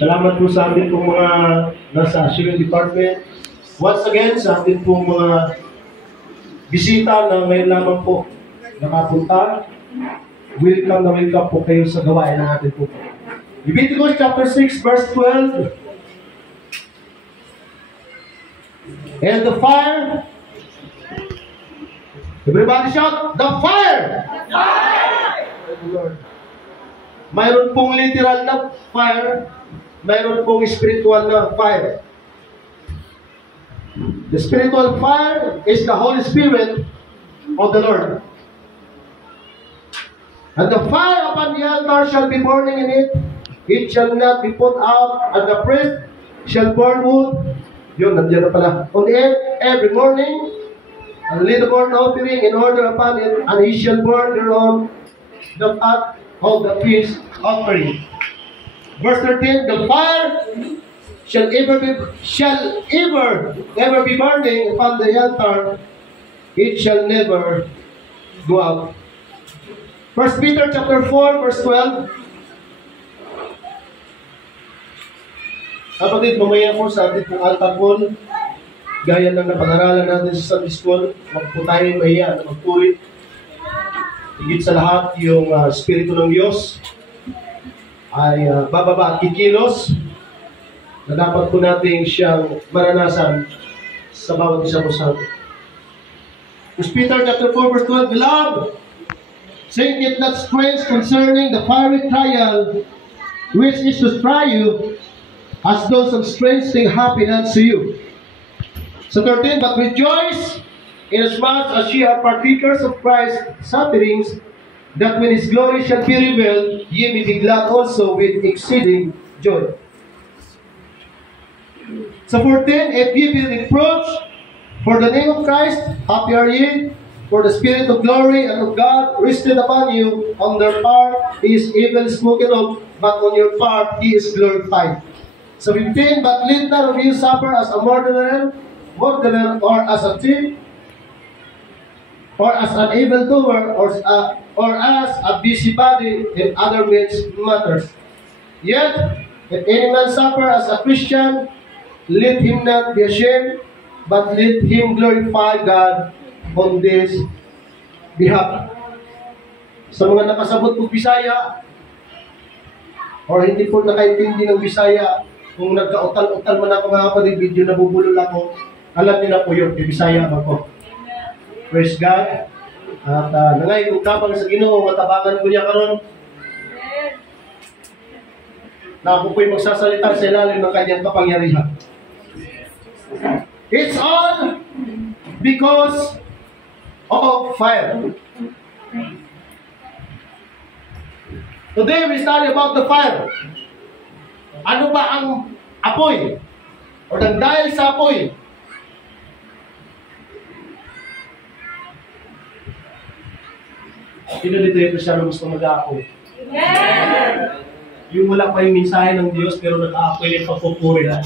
Salamat po sa ating pong mga nasa Shilling Department. Once again, sa ating pong mga bisita na ngayon lamang po nakapunta. Welcome na welcome po kayo sa gawain ng ating po. Leviticus chapter 6 verse 12. And the fire. Everybody shout, the fire! The fire! Lord. Mayroon pong literal na fire, mayroon pong spiritual na fire. The spiritual fire is the Holy Spirit of the Lord. And the fire upon the altar shall be burning in it. It shall not be put out, and the priest shall burn wood. Yun, nandiyan na pala. On the end, every morning, and lay the burnt offering in order upon it, and he shall burn thereon the fat of the peace offering. Verse 13, the fire shall ever be burning upon the altar, it shall never go out. 1 Peter chapter 4, verse 12. Kapatid, mamaya po sa ating pong altar call, gaya ng napag-aralan natin sa Sunday School, huwag po tayo mahiya na magpuri. Higit sa lahat, yung Espiritu ng Diyos ay bababa at kikilos na dapat po natin siyang maranasan sa bawat isa po sa atin. 1 Peter chapter 4, verse 12, Beloved, think it not strange concerning the fiery trial which is to try you, as though some strange thing happened unto you. So 13, but rejoice inasmuch as ye are partakers of Christ's sufferings, that when his glory shall be revealed, ye may be glad also with exceeding joy. So 14, if ye be reproached for the name of Christ, happy are ye, for the Spirit of glory and of God rested upon you. On their part he is evil spoken of, but on your part he is glorified. So 15, but let none of you suffer as a murderer, or as a thief, or as an evildoer, or as a busybody in other men's matters. Yet, if any man suffer as a Christian, let him not be ashamed, but let him glorify God on this behalf. Sa mga nakasabot po Bisaya, or hindi po nakaintindi ng Bisaya, kung nagka-utal-utal man ako mga kapatid, video nabubulol ako, alam niyo na po yun, Bisaya ako. Praise God. At nangay kong kapang sa Ginoo, matabangan ko niya karon na ako po'y magsasalita sa ilalim ng kanyang kapangyarihan. It's all because of fire. Today we study about the fire. Ano ba ang apoy? O dahil sa apoy? Sino dito ito siya na gusto mag-aapoy? Amen! Yung wala pa yung mensahe ng Diyos pero nag-aapoy yung pagpupuri na.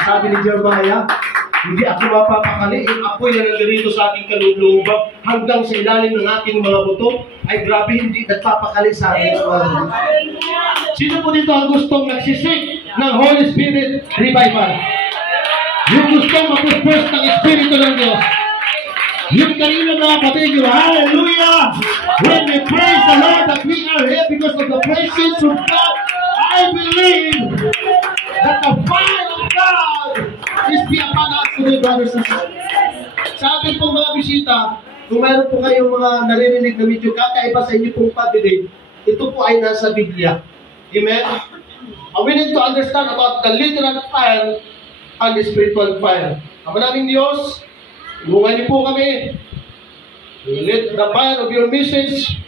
Sabi ni Jeremiah, hindi ako mapapakali, yung apoy na nalirito sa aking kalulubab hanggang sa ilalim ng aking mga buto, ay grabe hindi nagpapakali sa aking mga buto. Sino po dito ang gustong nagsisik ng Holy Spirit revival? Yung gustong mapupers ng Espiritu ng Diyos? Yung kanina mga kapatid, yung hallelujah! When we praise the Lord that we are here because of the presence of God, I believe that the fire of God is be upon us today, brothers and sisters. Sa atin pong mga bisita, kung mayroon po kayong mga naririnig na medyo kakaiba sa inyo pong padidig, ito po ay nasa Biblia. Amen? And we need to understand about the literal fire and the spiritual fire. Ang maraming Diyos, tulungan niyo po kami. Let the fire of your message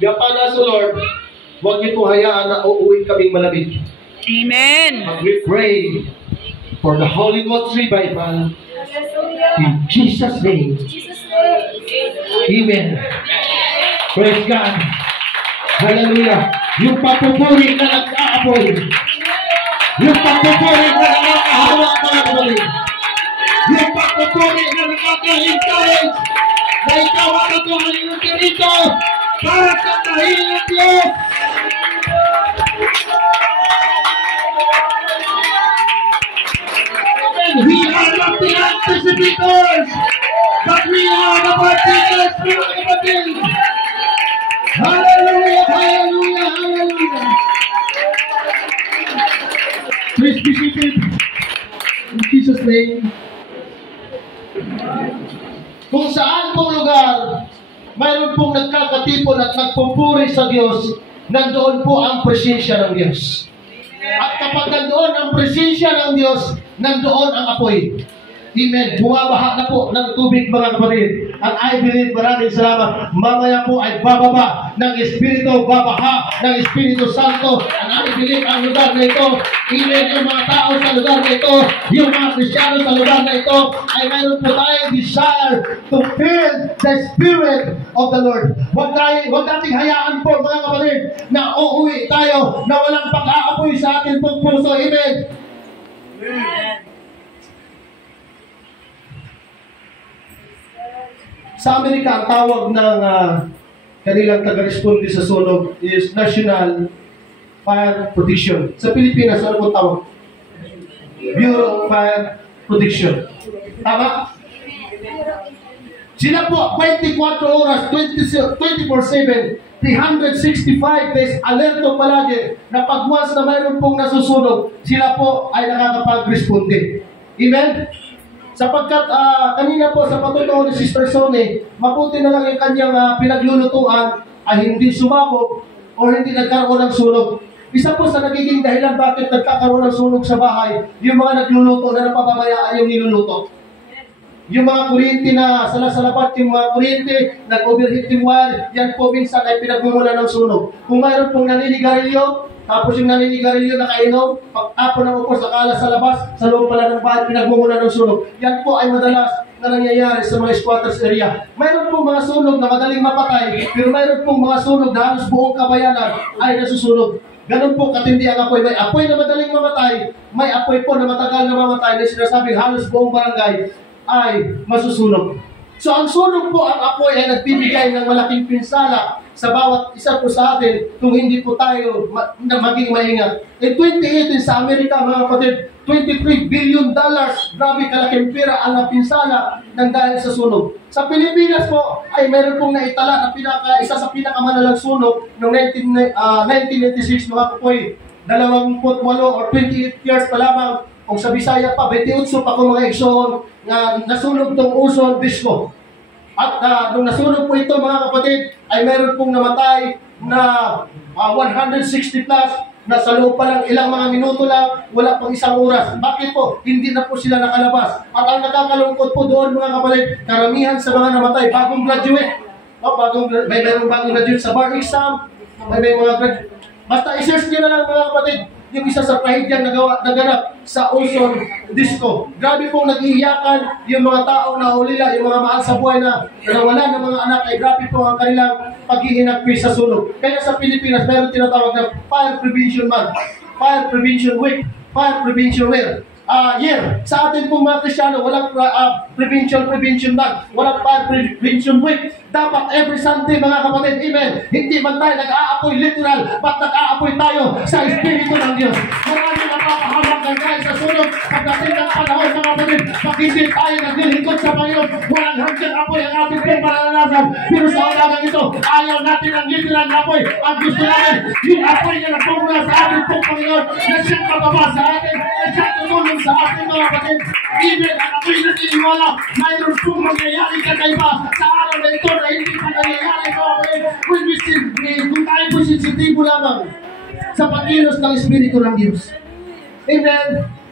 be upon us, O Lord. Huwag niyo po hayaan na uuwi kaming malamig. Amen. But we pray for the Holy Ghost revival in Jesus' name. Amen. Praise God. Hallelujah. Yung papupuri na nag-aapoy. Yung papupuri na nakakahawak mga kapatid. Yung papupuri na nakaka-encourage na ikaw ang nagkahalingin ka rito para sa kahiling ng Diyos. participators, but we are the partakers, mga kapatid. Hallelujah, hallelujah, hallelujah. Please be seated. In Jesus' name. Kung saan pong lugar mayroon pong nagkakatipon at nagpupuri sa Diyos, nandoon po ang presensya ng Diyos. At kapag nandoon ang presensya ng Diyos, nandoon ang apoy. Amen. Bumabaha na po ng tubig, mga kapatid. At I believe, maraming salamat, mamaya po ay bababa ng Espiritu, babaha ng Espiritu Santo. And I believe ang lugar na ito, amen, yung mga tao sa lugar na ito, yung mga Kristiyano sa lugar na ito, ay mayroon po tayong desire to feel the Spirit of the Lord. Huwag nating hayaan po, mga kapatid, na uuwi tayo na walang pag-aapoy sa ating pong puso. Amen. Amen. Sa Amerika, ang tawag ng kanilang taga-responde sa sunog is National Fire Protection. Sa Pilipinas, ano po tawag? Bureau of Fire Protection. Tama? Sila po, 24 oras, 24/7, 365 days, alerto palagi na pag once na mayroon pong nasusunog, sila po ay nakakapag-responde. Amen? Sapagkat kanina po sa patutuo ni Sister Sonny, mabuti na lang yung kanyang pinaglulutuan ay hindi sumabog o hindi nagkaroon ng sunog. Isa po sa nagiging dahilan bakit nagkakaroon ng sunog sa bahay, yung mga nagluluto na napapabayaan yung niluluto. Yung mga kuryente na salasalabat, yung mga kuryente, nag-overheat yung wire, yan po minsan ay pinagmumula ng sunog. Kung mayroon pong naninigarilyo, tapos yung naninigarilyo na kainom, pag-tapon ng upos, nakala sa labas, sa loob pala ng bahay, pinagmumula ng sunog. Yan po ay madalas na nangyayari sa mga squatters area. Mayroon pong mga sunog na madaling mapatay, pero mayroon pong mga sunog na halos buong kabayanan ay nasusunog. Ganun po katindi ang apoy. May apoy na madaling mamatay, may apoy po na matagal na mamatay na sinasabing halos buong barangay ay masusunog. So ang sunog po, ang apoy ay nagbibigay ng malaking pinsala sa bawat isa po sa atin kung hindi po tayo maging maingat. In 2018 sa Amerika, mga kapatid, $23 billion, grabe kalaking pera ang napinsala ng dahil sa sunog. Sa Pilipinas po, ay meron pong naitala na isa sa pinakamalalang sunog noong 1996, mga kapoy, 28 or 28 years pa lamang. Kung sa Bisaya pa, 28 pa kung mga igsoon na nasunog tong Uson Disco. At nung nasunog po ito, mga kapatid, ay meron pong namatay na 160 plus na sa loob pa lang ilang mga minuto lang, wala pang isang oras. Bakit po? Hindi na po sila nakalabas. At ang nakakalungkot po doon, mga kapatid, karamihan sa mga namatay, bagong graduate. May merong bagong graduate sa bar exam, may mga graduate. Basta i-search nyo na lang, mga kapatid, yung isa sa trahedyang naganap sa Uson Disco. Grabe pong nag-iiyakan yung mga taong nahulila, yung mga mahal sa buhay na nawala ng mga anak, ay grabe po ang kanilang paghihinagpi sa sunog. Kaya sa Pilipinas, mayroon tinatawag na Fire Prevention Month, Fire Prevention Week, Fire Prevention Year. Sa atin pong mga Kristiyano, walang prevention month, walang fire prevention week. Dapat every Sunday, mga kapatid, amen, hindi man tayo nag-aapoy literal, but nag-aapoy tayo sa Espiritu ng Diyos. Maraming napapahamak ng dahil sa sunog. Pagdating ng panahon, mga kapatid, pag hindi tayo naglilingkod sa Panginoon, walang hanggang apoy ang ating pong maranasan. Pero sa umagang ito, ayaw natin ang literal na apoy. Ang gusto natin, yung apoy na nagpumula sa ating pong Panginoon, na siyang kababa sa atin, na siyang tumulong sa ating mga kapatid. Even ang apoy na tiniwala, mayroon pong mangyayari kakaiba sa araw na ito na hindi pa nangyayari, mga kapatid. Kung tayo po sensitibo lamang sa pag-ilos ng Espiritu ng Diyos. Amen.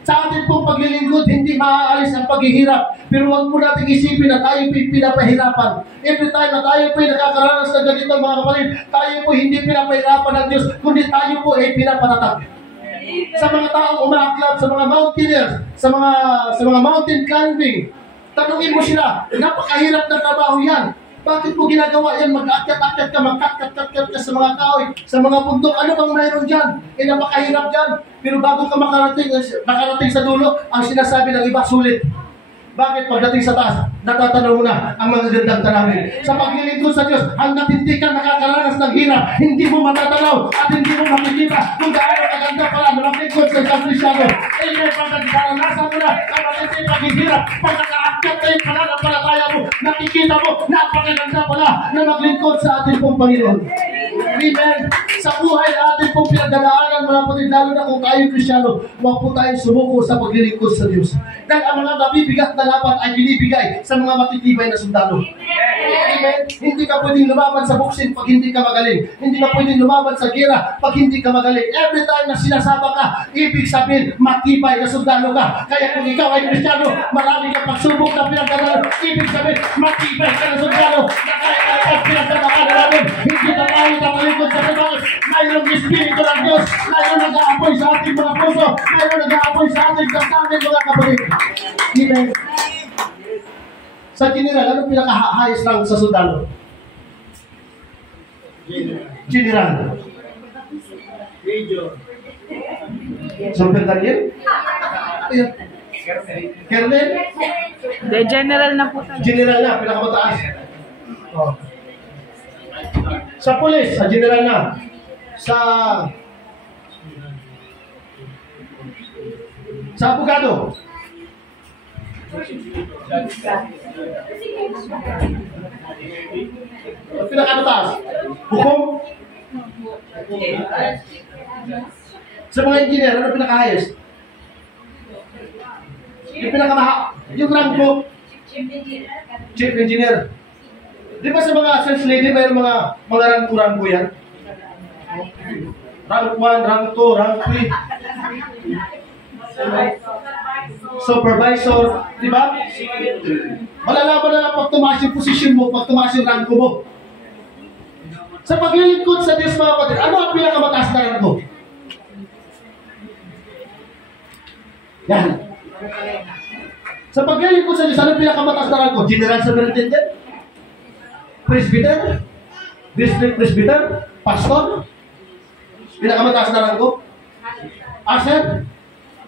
Sa ating pong paglilingkod, hindi maaalis ang paghihirap. Pero huwag po natin isipin na tayo po'y pinapahirapan. Every time na tayo po'y nakakaranas ng ganito, mga kapatid, tayo po hindi pinapahirapan ng Diyos, kundi tayo po ay pinapatatag. Sa mga taong umaakyat, sa mga mountaineers, sa mga mountain climbing, tanungin mo sila, napakahirap na trabaho yan. Bakit mo ginagawa yan? Mag-akyat-akyat ka, magkat-kat-kat ka sa mga kahoy, sa mga bundok. Ano bang mayroon dyan? Napakahirap dyan. Pero bago ka makarating sa dulo, ang sinasabi ng iba, sulit. Bakit pagdating sa taas, natatanaw mo na ang mga gandang tanawin? Sa paglilingkod sa Diyos, hanggat hindi ka nakakaranas ng hirap, hindi mo matatanaw at hindi mo makikita kung gaano kaganda pala na maglingkod sa isang Kristyano. Amen, pagkaranasan mo na ang matinding paghihirap, pag At kayo pananampalataya mo, nakikita mo, napakaganda pala na maglingkod sa ating pong Panginoon. Amen. Sa buhay na ating pong pinagdadaanan, mga kapatid, lalo na kung tayo Kristyano, huwag po tayong sumuko sa paglilingkod sa Diyos. Dahil ang mga nabibigat na laban ay binibigay sa mga matitibay na sundalo. Amen. Hindi ka pwedeng lumaban sa boxing pag hindi ka magaling. Hindi ka pwedeng lumaban sa gira pag hindi ka magaling. Every time na sinasaba ka, ibig sabihin, matibay na sundalo ka. Kaya kung ikaw ay Kristyano, marami kang pagsubok na pinagdadaanan, ibig sabihin, matibay ka na sundalo. Na kaya ka pinagdadaanan natin, hindi na tayo nakalikod sa Panginoon. Mayroong Espiritu ng Diyos, mayroong nag-aapoy sa ating mga puso, mayroong nag-aapoy sa ating damdamin, mga kapatid. Amen. Sa general, ano pinaka-highest rank sa sundalo? General. Major. Super Daniel? Colonel? The general na po tayo. General na, pinakamataas. Oh. Sa pulis, sa general na. Sa abogado. Pinakamataas. Hukom. Sa mga engineer, ano pinaka-highest? Yung yung rank mo, chief engineer. Di ba sa mga sales lady, mayroong mga rank-rank yan? Rank 1, rank 2, rank 3. Supervisor, di ba? Malalaman na lang pag tumaas yung position mo, pag tumaas yung rank mo. Sa paglilingkod sa Diyos, mga kapatid, ano ang pinakamataas na rank mo? Yan. Sa paglilingkod sa Diyos, ano ang pinakamataas na rank mo? General Superintendent? Presbyter? District Presbyter? Pastor? Pinakamataas na rank mo? Asher?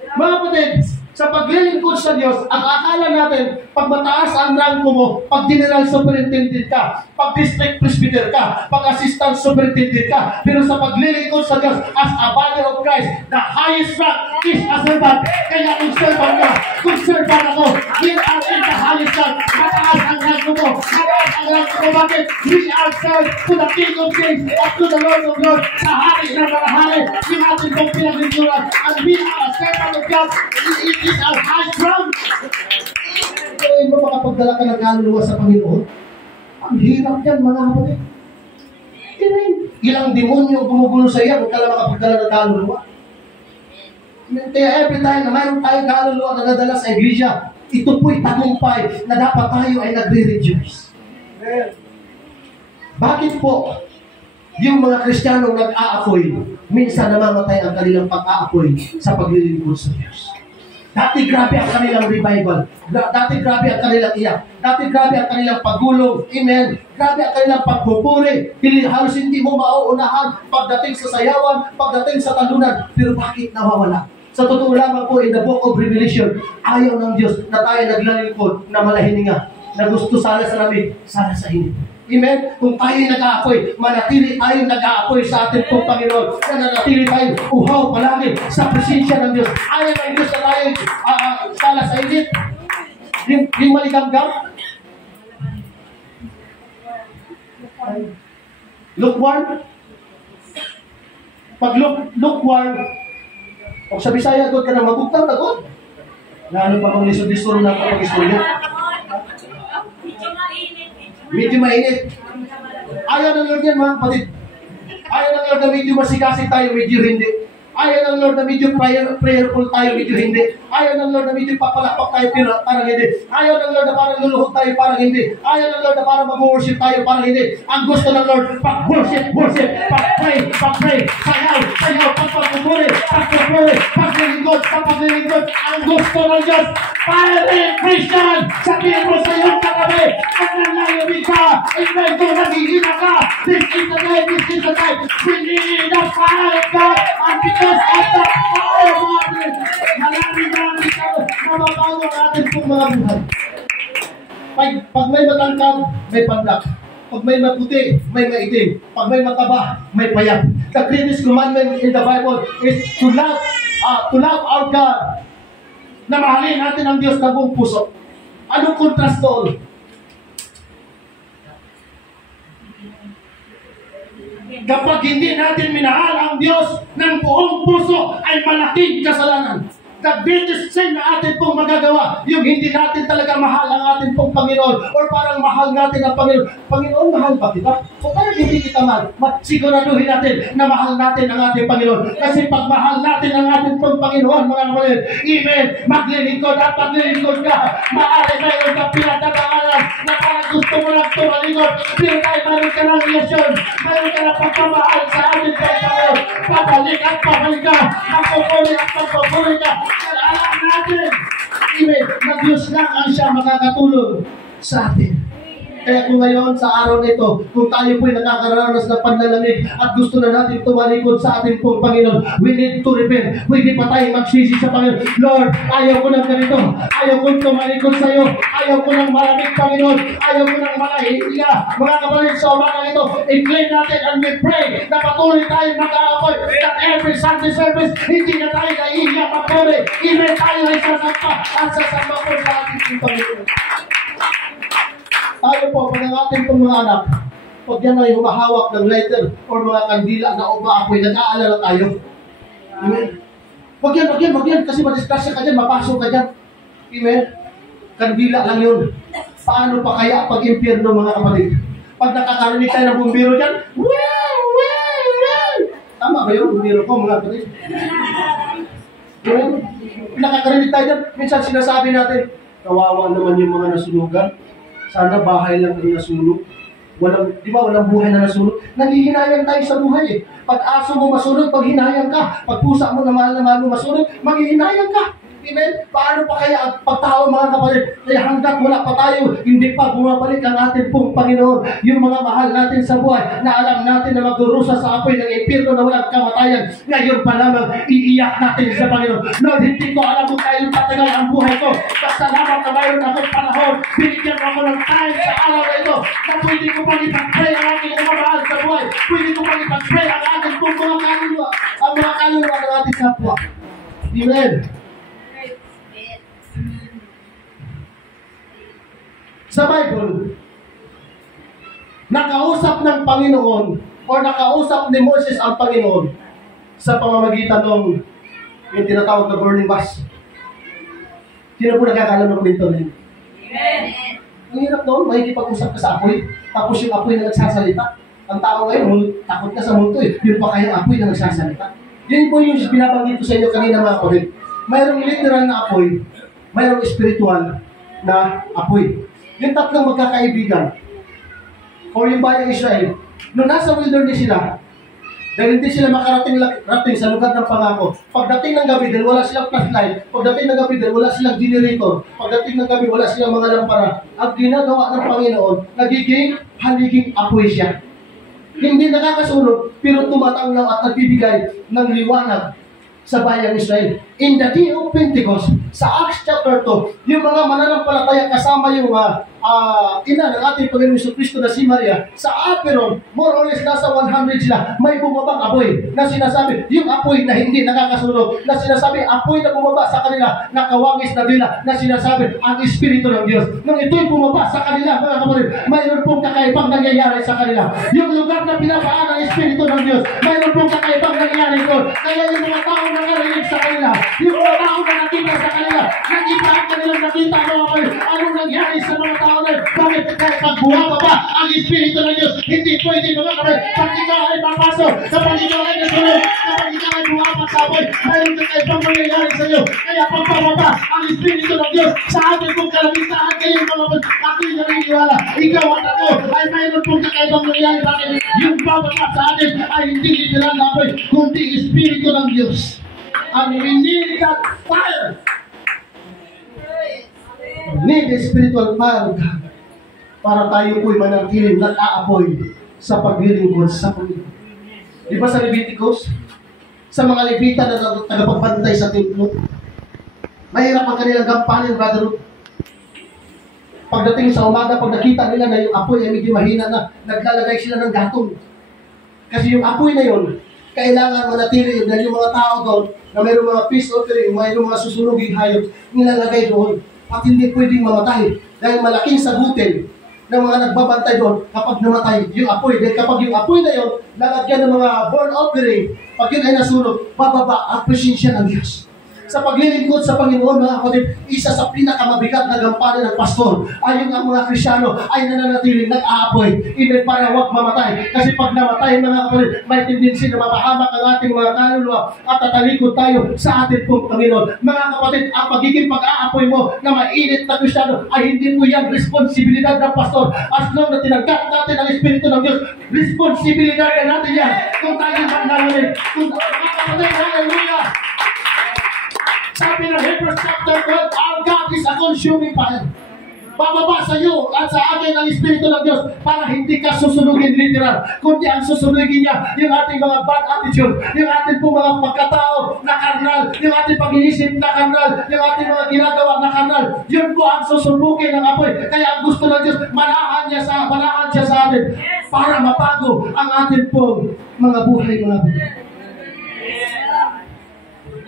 Mga kapatid, sa paglilingkod sa Diyos, ang akala natin, pag mataas ang rank mo, pag General Superintendent ka, pag District Presbyter ka, pag Assistant Superintendent ka, pero sa paglilingkod sa Diyos, as a body of Christ, the highest rank is a servant. Kaya kung servant ka, kung servant ako, we are in the highest rank. Mataas ang rank mo, mataas ang rank mo. Bakit? We are served to the King of Kings, at to the Lord of Lords, sa hari ng mga hari, yung ating pong pinaglingkuran, and we are a servant of God. It is our high ground. Kaya mo makapagdala ka ng kaluluwa sa Panginoon? Ang hirap yan, mga kapatid. Ilang demonyo gumugulo sa iyo kung ka lang makapagdala ng kaluluwa. Kaya every time na mayroon tayong kaluluwa na nadala sa iglesia, ito po'y tagumpay na dapat tayo ay nagre-rejoice. Bakit po yung mga Kristiyanong nag-aapoy, minsan namamatay ang kanilang pag-aapoy sa paglilingkod sa Diyos? Dati grabe ang kanilang revival. Dati grabe ang kanilang iyak. Dati grabe ang kanilang pagulong. Amen. Grabe ang kanilang pagpupuri. Halos hindi mo mauunahan pagdating sa sayawan, pagdating sa talunan. Pero bakit nawawala? Sa totoo lamang po, in the book of Revelation, ayaw ng Diyos na tayo naglalingkod na malahininga, na gusto sana sa lamig, sana sa init. Amen? Kung tayo nag-aapoy, manatili tayo nag-aapoy sa ating pong Panginoon. Nanatili tayo uhaw palagi sa presensya ng Diyos. Ayaw ng Diyos na tayo sala sa init. Yung maligamgam. Lukewarm. Pag lukewarm, kung sa Bisaya, God ka na magugtang na God. Lalo pa kung lisod-lisod na kapag-istorya. Medyo mainit. Ayaw ng Lord yan, mga kapatid. Ayaw ng Lord na medyo masikasik tayo, medyo hindi. Ayaw ng Lord na medyo prayerful tayo, medyo hindi. Ayaw ng Lord na medyo papalakpak tayo, pero parang hindi. Ayaw ng Lord na parang luluhod tayo, parang hindi. Ayaw ng Lord na parang mag-worship tayo, parang hindi. Ang gusto ng Lord, pag-worship, pag-pray, sayaw, pag-pagpupuri, paglilingkod, paglilingkod. Ang gusto ng Diyos, Pare Christian, sabihin mo sa iyong katabi, at nangyayawin ka, invento nagigina ka, this is the time, we need the fire of God, and because of the fire of God, maraming na mabago natin itong mga buhay. Pag may matangkad, may pandak. Pag may maputi, may maitim. Pag may mataba, may payat. The greatest commandment in the Bible is to love our God. Na mahalin natin ang Diyos na buong puso. Anong contrast doon? Kapag hindi natin minahal ang Diyos ng buong puso, ay malaking kasalanan. The greatest sin na atin pong magagawa, yung hindi natin talaga mahal ang atin pong Panginoon, or parang mahal natin ang Panginoon. Panginoon, mahal ba kita? O parang hindi kita mahal, siguraduhin natin na mahal natin ang ating Panginoon. Kasi pag mahal natin ang ating pong Panginoon, mga kapatid, even maglilingkod at maglilingkod ka, maaari mayroon ka pinagdadaanan na parang gusto mo lang tumalingkod, pero tayo mayroon ka ng relasyon, mayroon ka ng pagmamahal sa ating Panginoon. Pabalik at pabalik ka, magpupuli at magpupuli ka. Alam natin, even na Diyos lang ang siya makakatulong sa atin. Kaya kung ngayon, sa araw na ito, kung tayo po'y nakakaranas ng panlalamig at gusto na natin tumalikod sa ating pong Panginoon, we need to repent. Pwede pa tayo magsisi sa Panginoon. Lord, ayaw ko ng ganito. Ayaw ko tumalikod sa iyo. Ayaw ko ng malamig, Panginoon. Ayaw ko ng malahiya. Mga kapatid, sa umaga ito, i-claim natin and we pray na patuloy tayo mag-aapoy that every Sunday service, hindi na tayo naiiyak magpuri. Even tayo ay sasamba at sasamba po sa ating Panginoon. Tayo po, pag ang ating pong mga anak, pag yan ay humahawak ng lighter or mga kandila na umaapoy, nag-aalala tayo. Amen. Wag yan, kasi madisgrasya ka dyan, mapasok ka dyan. Amen. Kandila lang yun. Paano pa kaya pag impyerno, mga kapatid? Pag nakakarinig tayo ng bumbiro dyan, tama ba yun, bumbiro ko, mga kapatid? Amen. Nakakarinig tayo dyan, minsan sinasabi natin, kawawa naman yung mga nasunugan. Sana bahay lang ang nasunog. Walang buhay na nasunog. Nanghihinayang tayo sa buhay eh. Pag aso mo masunod, pag hinayang ka. Pag pusa mo na mahal mo masunod, maghihinayang ka. Amen? Paano pa kaya ang pagtao, mga kapatid? Kaya hanggat wala pa tayo, hindi pa bumabalik ang ating pong Panginoon. Yung mga mahal natin sa buhay, na alam natin na magdurusa sa apoy ng impyerno na walang kamatayan. Ngayon pa lamang, iiyak natin sa Panginoon. Lord, hindi ko alam kung kailan patagal ang buhay ko. Pasalamat na mayroon akong panahon. Binigyan mo ako ng time sa araw na ito na pwede ko pang ipag-pray ang aking mahal sa buhay. Pwede ko pang ipag-pray ang ating pong mga kaluluwa. Ang mga kaluluwa ng ating kapwa. Amen. Sa Bible, nakausap ng Panginoon o nakausap ni Moses ang Panginoon sa pamamagitan ng yung tinatawag na burning bush. Sino po nakakalam ng kwento na yun? Ang hirap doon, makikipag-usap ka sa apoy, tapos yung apoy na nagsasalita. Ang tao ngayon, takot ka sa multo eh. Yun pa kaya apoy na nagsasalita. Yun po yung binabanggit ko sa inyo kanina, mga kapatid. Mayroong literal na apoy, mayroong spiritual na apoy. Yung tatlong magkakaibigan, o yung bayang Israel, nung nasa wilderness sila, dahil hindi sila makarating sa lugar ng pangako, pagdating ng gabi, dahil wala silang flashlight, pagdating ng gabi, dahil wala silang generator, pagdating ng gabi, wala silang mga lampara, ang ginagawa ng Panginoon, nagiging haliging apoy siya. Hindi nakakasunod, pero tumatanglaw at nagbibigay ng liwanag sa bayang Israel. In the day of Pentecost, sa Acts chapter 2, yung mga mananampalataya kasama yung ina ng ating Panginoon Jesucristo na si Maria, sa Aperon, more or less nasa 100 sila, may bumabang apoy na sinasabi, yung apoy na hindi nakakasunog, na sinasabi, apoy na bumaba sa kanila, nakawangis na dila, na sinasabi, ang Espiritu ng Diyos. Nung ito'y bumaba sa kanila, mga kapatid, mayroon pong kakaibang nangyayari sa kanila. Yung lugar na pinapaan ng Espiritu ng Diyos, mayroon pong kakaibang nangyayari doon. Kaya yung mga tao na narinig sa kanila, yung mga tao na nakita sa kanila, nakita ang kanilang nakita, mga kapatid, anong nangyari sa mga tao na yun? Bakit kahit pagbuha pa ba ang Espiritu ng Diyos, hindi pwede, mga kapatid, pag ikaw ay papasok, kapag ikaw ay nasunod, kapag ikaw ay buha pa sa apoy, mayroon kakaibang mangyayari sa iyo. Kaya pagpapaba ang Espiritu ng Diyos sa ating pong kalamitaan, kayo mga kapatid, ako'y naniniwala, ikaw at ako ay mayroon pong kakaibang mangyayari. Bakit yung bababa sa atin ay hindi literal na apoy, kundi Espiritu ng Diyos. And we need that fire. We need the spiritual fire para tayo po'y manatiling nag-aapoy sa paglilingkod sa Panginoon. Di ba sa Leviticus? Sa mga Levita na tagapagbantay sa templo, mahirap ang kanilang gampanin, Brother Ruth. Pagdating sa umaga, pag nakita nila na yung apoy ay medyo mahina na, naglalagay sila ng gatong. Kasi yung apoy na yun, kailangan manatili yun dahil yung mga tao doon na mayroong mga peace offering, mayroong mga susunuging hayop, nilalagay doon at hindi pwedeng mamatay. Dahil malaking sagutin ng mga nagbabantay doon kapag namatay yung apoy. Dahil kapag yung apoy na yun, lalagyan ng mga burnt offering, pag yun ay nasunog, bababa ang presensya ng Diyos. Sa paglilingkod sa Panginoon, mga kapatid, isa sa pinakamabigat na gampanin ng pastor ay yung ang mga Krisyano ay nananatiling nag-aapoy. Even para huwag mamatay. Kasi pag namatay, mga kapatid, may tendency na mapahamak ang ating mga kaluluwa at tatalikod tayo sa ating pong Panginoon. Mga kapatid, ang pagiging pag-aapoy mo na mainit na Krisyano ay hindi po yan responsibilidad ng pastor. As long na tinanggap natin ang Espiritu ng Diyos, responsibilidad na natin yan. Kung tayo manangalit, kung mga kapatid, hallelujah! Sabi ng Hebrews chapter 12, our God is a consuming fire. Bababa sa iyo at sa akin ang Espiritu ng Diyos para hindi ka susunugin literal, kundi ang susunugin niya yung ating mga bad attitude, yung ating po mga pagkatao na karnal, yung ating pag-iisip na karnal, yung ating mga ginagawa na karnal. Yun po ang susunugin ng apoy. Kaya ang gusto ng Diyos, manahan siya sa atin para mapago ang ating po mga buhay, mga buhay.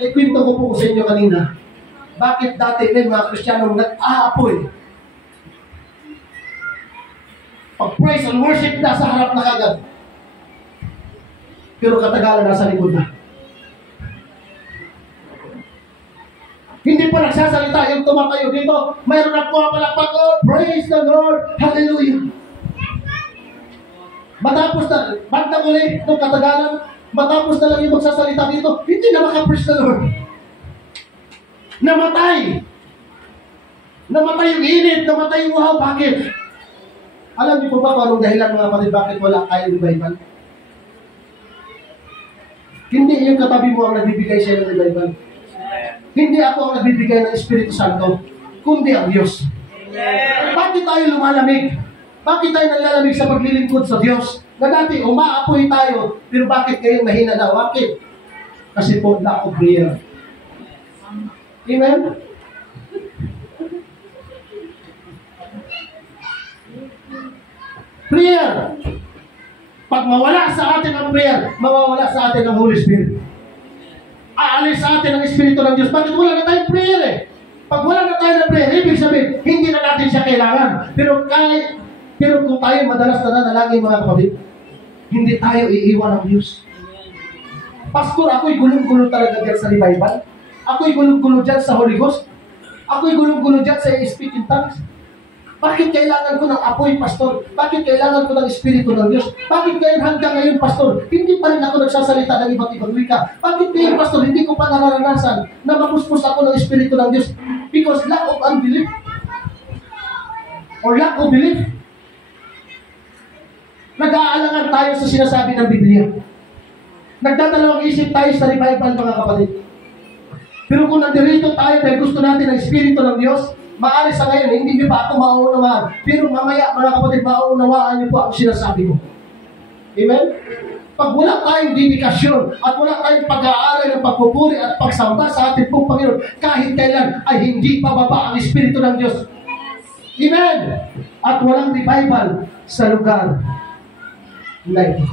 Kwento ko po sa inyo kanina, bakit dati may mga Kristiyanong nag-aapoy. Pag-praise and worship na sa harap na kagad. Pero katagalan nasa likod na. Hindi pa nagsasalita yung tumatayo dito. Mayroon na pumapalakpak, oh, praise the Lord, hallelujah. Matapos na, bandang uli, itong katagalan, matapos na lang yung magsasalita dito, hindi na makapreach the Lord. Namatay. Namatay yung init, namatay yung wow. Bakit? Alam niyo po ba kung anong dahilan, mga kapatid, bakit wala kayong revival? Hindi yung katabi mo ang nagbibigay siya ng revival. Hindi ako ang nagbibigay ng Espiritu Santo, kundi ang Diyos. Bakit tayo lumalamig? Bakit tayo nalalamig sa paglilingkod sa Diyos? Na dati, umaapoy tayo, pero bakit ngayon mahina na? Bakit? Kasi po, lack of prayer. Amen? Prayer. Pag mawala sa atin ang prayer, mawawala sa atin ang Holy Spirit. Aalis sa atin ang Espiritu ng Diyos. Bakit wala na tayong prayer eh? Pag wala na tayo ng prayer, ibig sabihin, hindi na natin siya kailangan. Pero kung tayo madalas na nanalangin, mga kapatid, hindi tayo iiwan ng Diyos. Pastor, ako'y gulong-gulo talaga dyan sa revival. Ako'y gulong-gulo dyan sa Holy Ghost. Ako'y gulong-gulo dyan sa speaking tongues. Bakit kailangan ko ng apoy, Pastor? Bakit kailangan ko ng Espiritu ng Diyos? Bakit hanggang ngayon, Pastor, hindi pa rin ako nagsasalita ng iba't ibang wika? Bakit ngayon, Pastor, hindi ko pa nararanasan na mapuspos ako ng Espiritu ng Diyos? Because lack of unbelief. Or lack of belief. Nag-aalangan tayo sa sinasabi ng Biblia. Nagdadalawang isip tayo sa revival, mga kapatid. Pero kung nandirito tayo dahil gusto natin ang Espiritu ng Diyos, maaari sa ngayon, hindi niyo pa ako mauunawaan. Pero mamaya, mga kapatid, mauunawaan niyo po ang sinasabi ko. Amen? Pag wala tayong dedikasyon at wala tayong pag-aaral ng pagpupuri at pagsamba sa ating pong Panginoon, kahit kailan ay hindi pababa ang Espiritu ng Diyos. Amen? At walang revival sa lugar na ito.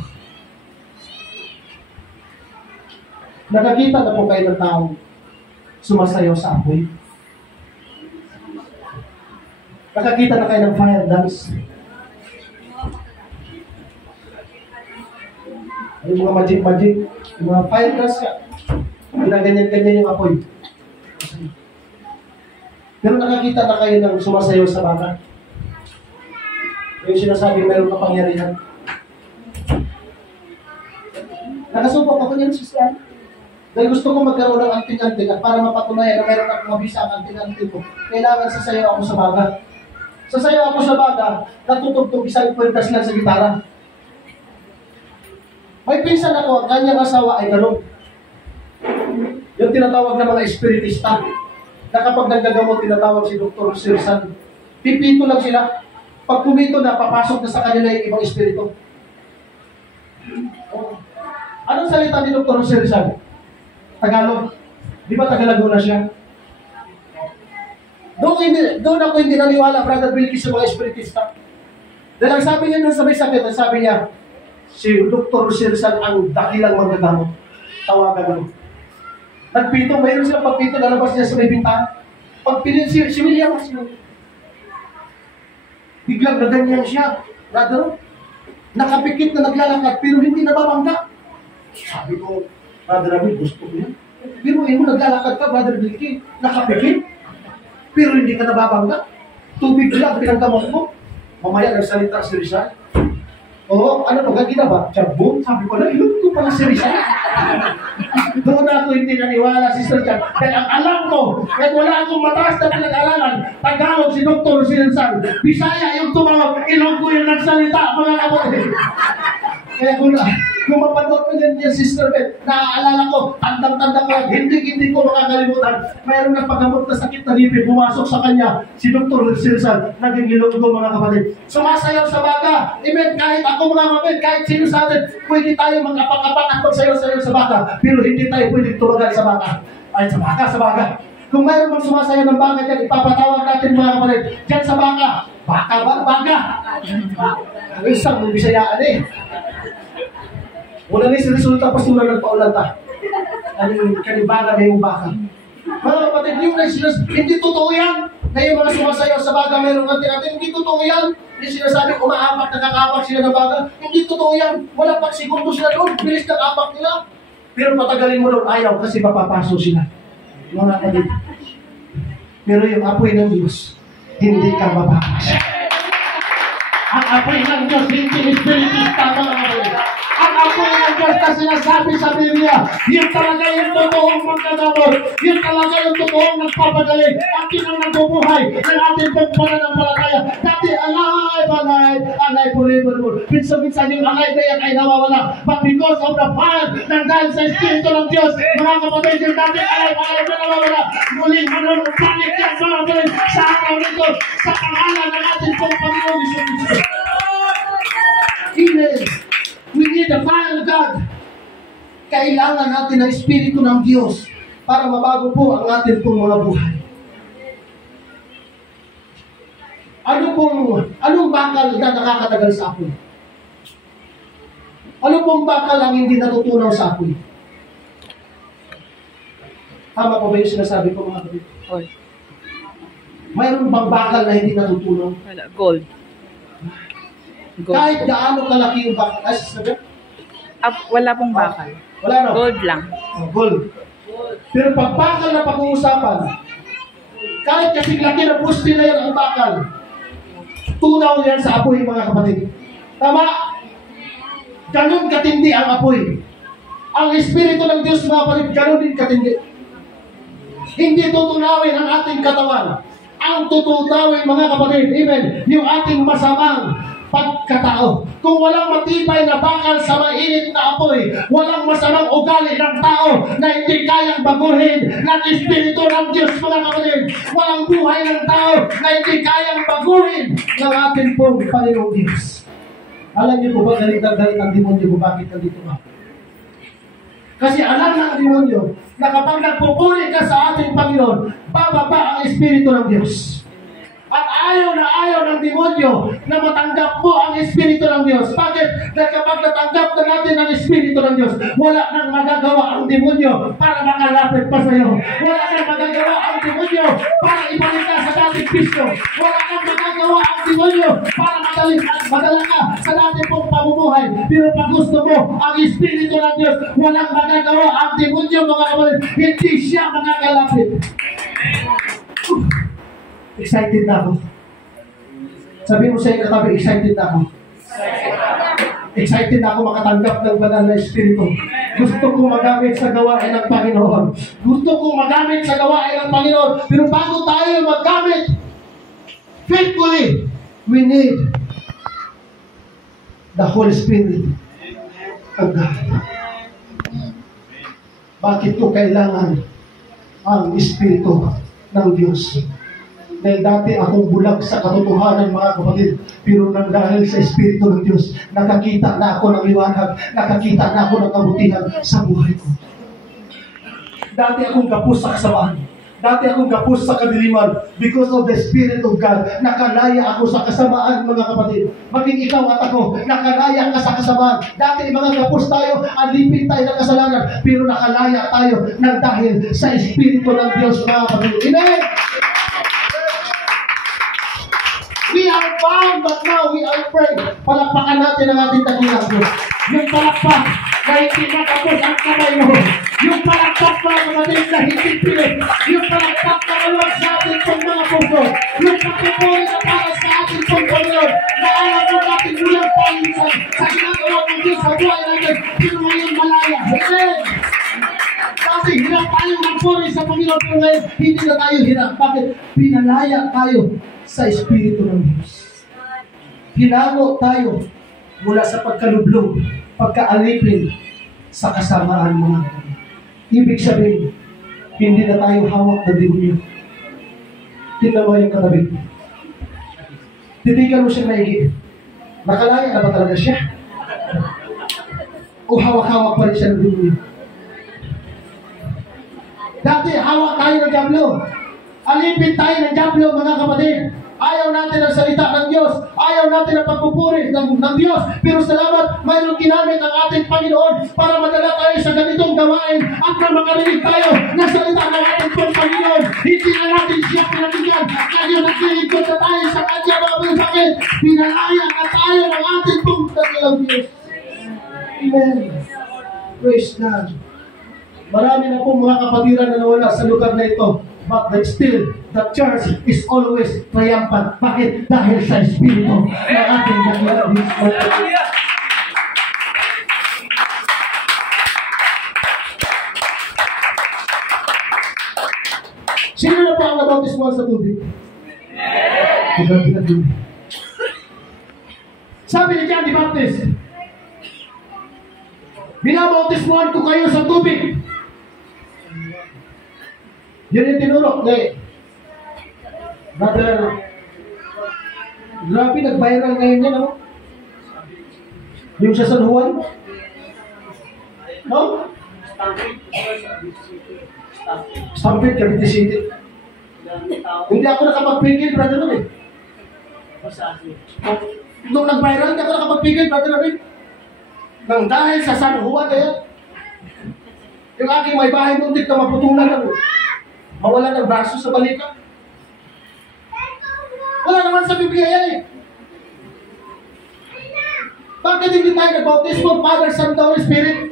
Nakakita na po kayo ng taong sumasayaw sa apoy. Nakakita na kayo ng fire dance. Yung mga magic, yung mga fire dance ka. Ginaganyan-ganyan yung apoy. Pero nakakita na kayo ng sumasayaw sa baka. Yung sinasabi, mayroong kapangyarihan. Nakasubok ako niyan, sister. Dahil gusto ko magkaroon ng anting-anting at para mapatunayan na mayroon akong mabisa ang anting-anting ko, kailangan sasayaw ako sa baga. Sasayaw ako sa baga, natutugtog isang kwentas lang sa gitara. May pinsan ako, ang kanyang asawa ay gano'n. Yung tinatawag na mga espiritista, na kapag naggagamot, tinatawag si Dr. Sirsan. Pipito lang sila. Pag pumito na, papasok na sa kanila yung ibang espiritu. Anong salita ni Dr. Sirsan? Tagalog. Di ba Tagalog na siya? Doon ako hindi naniwala, Brother Bilkis, sa mga espiritista. Dahil ang sabi niya nung sa may sakit, ang sabi niya, si Dr. Sirsan ang dakilang magagamot. Tawagan mo. Nagpito, mayroon silang pagpito, lalabas niya sa may bintahan. Pag pinil si William, Biglang naganyan siya. Brother, nakapikit na naglalakad pero hindi nababangga. Sabi ko, Brother Abel, gusto ko yan. Biruin mo, naglalakad ka, Brother Bilky, nakapikit, pero hindi ka nababangga. Tubig lang, pinanggamot mo. Mamaya nagsalita si Rizal. Oo, ano ba, ginawa? Chabong? Sabi ko, ilog ko pala si Rizal. Doon ako hindi naniwala, Sister Chan. Dahil ang alam ko, kahit wala akong mataas na pinag-aralan, Tagalog si Dr. Rizal. Bisaya yung tumawag, ilog ko yung nagsalita, mga kapatid. Kaya kung mapanood mo yan, Sister Beth, naaalala ko, tandang-tanda ko, hindi ko makakalimutan. Mayroong nagpagamot na sakit na ngipin, pumasok sa kanya, si Dr. Silsan, naging ilog ko, mga kapatid. Sumasayaw sa baka. Amen, kahit ako mga kapatid, kahit sino sa atin, pwede tayo mag-apak-apak at magsayaw-sayaw sa baka, pero hindi tayo pwede tumagal sa baka. Ay, sa baka. Kung mayroon mang sumasayaw ng baka dyan, ipapatawag natin mga kapatid, dyan sa baka. Baka ba? Baka. Ang isang may bisayaan eh. Wala rin sa resulta, pastura nagpaulan ta. Kanibaga na yung baka. Mga kapatid, yung hindi totoo yan. Na yung mga sumasayaw sa baga, mayroong natin, hindi totoo yan. Yung sinasabi, umaapak, nakakapak sila ng baga, hindi totoo yan. Wala pang segundo sila doon, bilis ng apak nila. Pero patagalin mo doon, ayaw, kasi mapapaso sila. Mga kapatid. Pero yung apoy ng Diyos, hindi ka mapapasok. Ang apoy ng Diyos, hindi espiritista, mga kapatid. Ang apoy ng Diyos na sinasabi sa Biblia, yun talaga yung totoong magkagamot, yun talaga yung totoong nagpapagaling, at yun ang nagbubuhay ng ating pong pananampalataya. Dati alive forevermore. Minsan yung alive na yan ay nawawala. But because of the fire ng dahil sa Espiritu ng Diyos, mga kapatid, yung dati alive na nawawala, muling manunupalik yan, mga kapatid, sa araw nito, sa pangalan ng ating pong Panginoon Isus. Amen. We need the fire of God. Kailangan natin ng Espiritu ng Diyos para mabago po ang ating pong mga buhay. Anong bakal na nakakatagal sa apoy? Ano pong bakal ang hindi natutunaw sa apoy? Tama po ba yung sinasabi ko, mga kapatid? Mayroon bang bakal na hindi natutunaw? Gold. Kahit gaano kalaki yung bakal. Wala pong bakal. Wala no? Gold lang. Gold. Pero pag bakal na pag-uusapan, kahit kasing laki na pusti na yan ang bakal, tunaw yan sa apoy, mga kapatid. Tama? Ganun katindi ang apoy. Ang Espiritu ng Diyos, mga kapatid, ganun din katindi. Hindi tutunawin ang ating katawan. Ang tutunawin, mga kapatid, amen, yung ating masamang pagkatao. Kung walang matibay na bakal sa mainit na apoy, walang masamang ugali ng tao na hindi kayang baguhin ng Espiritu ng Diyos, mga kapatid. Walang buhay ng tao na hindi kayang baguhin ng ating pong Panginoong Diyos. Alam niyo po ba, galit ang demonyo kung bakit nandito ba? Kasi alam ng demonyo na kapag nagpupuri ka sa ating Panginoon, bababa ang Espiritu ng Diyos. At ayaw ng demonyo na matanggap mo ang Espiritu ng Diyos. Bakit? Dahil kapag natanggap na natin ang Espiritu ng Diyos, wala nang magagawa ang demonyo para makalapit pa sa iyo. Wala nang magagawa ang demonyo para ibalik ka sa dating pisto. Wala nang magagawa ang demonyo para madala ka sa dating pong pamumuhay. Pero pag gusto mo ang Espiritu ng Diyos, walang magagawa ang demonyo, mga kapatid. Hindi siya makakalapit. Excited na ako. Sabi mo sa iyo katabi, excited na ako. Excited na ako makatanggap ng banal na Espiritu. Gusto kong magamit sa gawain ng Panginoon. Gusto kong magamit sa gawain ng Panginoon. Pero bago tayo magamit faithfully, we need the Holy Spirit of God. Bakit ko kailangan ang Espiritu ng Diyos? Dahil dati akong bulag sa katotohanan, mga kapatid, pero nang dahil sa Espiritu ng Diyos, nakakita na ako ng liwanag, nakakita na ako ng kabutihan sa buhay ko. Dati akong kapos sa kasamaan. Dati akong kapos sa kadiliman. Because of the Spirit of God, nakalaya ako sa kasamaan, mga kapatid. Maging ikaw at ako, nakalaya ka sa kasamaan. Dati mga kapos tayo, alipin tayo ng kasalanan, pero nakalaya tayo nang dahil sa Espiritu ng Diyos, mga kapatid. Amen! We are bound, but now we are free. Palakpakan natin ang ating tagilang Diyos. Yung palakpak na hindi matapos ang kamay mo. Yung palakpak mga kapatid na hindi pilit. Yung palakpak na maluwag sa ating pong mga puso. Yung pagpupuri na para sa ating pong Panginoon. Na alam mo natin mulang palinsan sa ginagawa ng Diyos sa buhay natin. Pero ngayon malaya. Amen! Kasi hirap tayo magpuri sa Panginoon, pero ngayon hindi na tayo hirap. Bakit? Pinalaya tayo sa Espiritu ng Diyos. Hinango tayo mula sa pagkalublog, pagkaalipin sa kasamaan mga kapatid. Ibig sabihin, hindi na tayo hawak na demonyo. Tingnan mo yung katabi. Titigan mo siya maigi. Nakalaya na ba talaga siya? O hawak-hawak pa rin siya ng demonyo? Dati hawak tayo ng Diablo. Alipin tayo ng Diablo, mga kapatid. Ayaw natin ang salita ng Diyos. Ayaw natin ang pagpupuri ng Diyos. Pero salamat, mayroong ginamit ang ating Panginoon para madala tayo sa ganitong gawain at na makarinig tayo na salita ng ating Panginoon. Hindi na natin siya pinakinggan. Ngayon naglilingkod na tayo sa kanya, mga kapatid. Pinalaya na tayo ng ating Panginoon Diyos. Amen. Praise God. Marami na pong mga kapatiran na nawala sa lugar na ito. But still, the church is always triumphant. Bakit? Dahil sa Espiritu ng ating Panginoon. Sino na pa ang nabautismuhan sa tubig? Sabi ni John the Baptist, binabautismuhan ko kayo sa tubig. Yun yung tinurok. Brother, grabe, nag-viral ngayon yan, no? Yung sa San Juan? No? Stampede, Cavite City. Hindi ako nakapagpigil, brother, no? Nung nag-viral, hindi ako nakapagpigil, brother, no? Nang dahil sa San Juan, yung aking may bahay muntik na maputulan lang, mawala ng braso sa balikat. Wala naman sa Biblia yan eh. Bakit hindi tayo nagbautismo, Father, Son, Holy Spirit?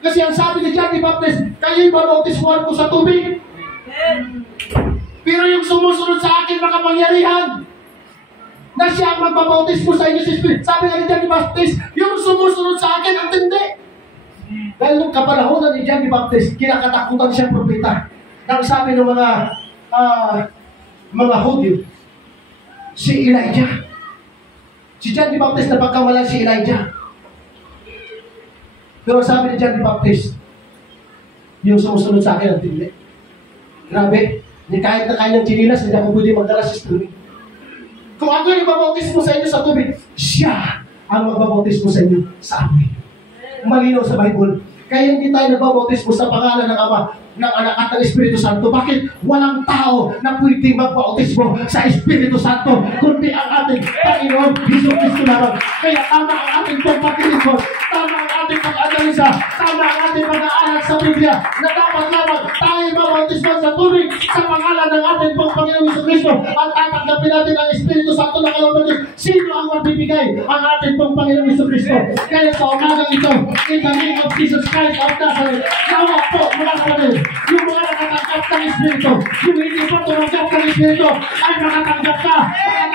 Kasi ang sabi ni John the Baptist, kayo'y babautismohan ko sa tubig. Pero yung sumusunod sa akin makapangyarihan, na siya ang magbabautismo sa inyo sa Spirit. Sabi nga ni John the Baptist, yung sumusunod sa akin ang tindi. Dahil nung kapanahonan ni John the Baptist, kinakatakutan siyang propeta. Nang sabi ng mga Hudyo, si Elijah. Si John the Baptist na pagkamalan si Elijah. Pero sabi ni John the Baptist, yung sumusunod sa akin ang tindi. Grabe, kahit na kanyang chinilas, hindi ako pwede magdala sa tubig. Kung ako yung magbabautismo sa inyo sa tubig, siya ang magbabautismo sa inyo sa amin. Malinaw sa Bible. Kaya hindi tayo nagbabautismo sa pangalan ng Ama, ng Anak at ng Espiritu Santo. Bakit? Walang tao na pwedeng magbautismo sa Espiritu Santo, kundi ang ating Panginoon Hesus Kristo lamang. Kaya tama ang ating pagpapilipon, tama ang ating pag-analisa, tama ang ating pag-aaral sa Biblia, na dapat lamang tayo magbautismo sa tubig sa pangalan ng ating Panginoon Hesus Kristo at tatanggapin natin ang Espiritu Santo na kalooban. Sino ang magbibigay? Ang ating Panginoon Hesus Kristo. Kaya sa umagang ito, in the name of Jesus Christ of Nazareth, nawa po mga kapatid, yung mga nakatanggap ng Espiritu, yung hindi pa tumanggap ng Espiritu, ay makatanggap ka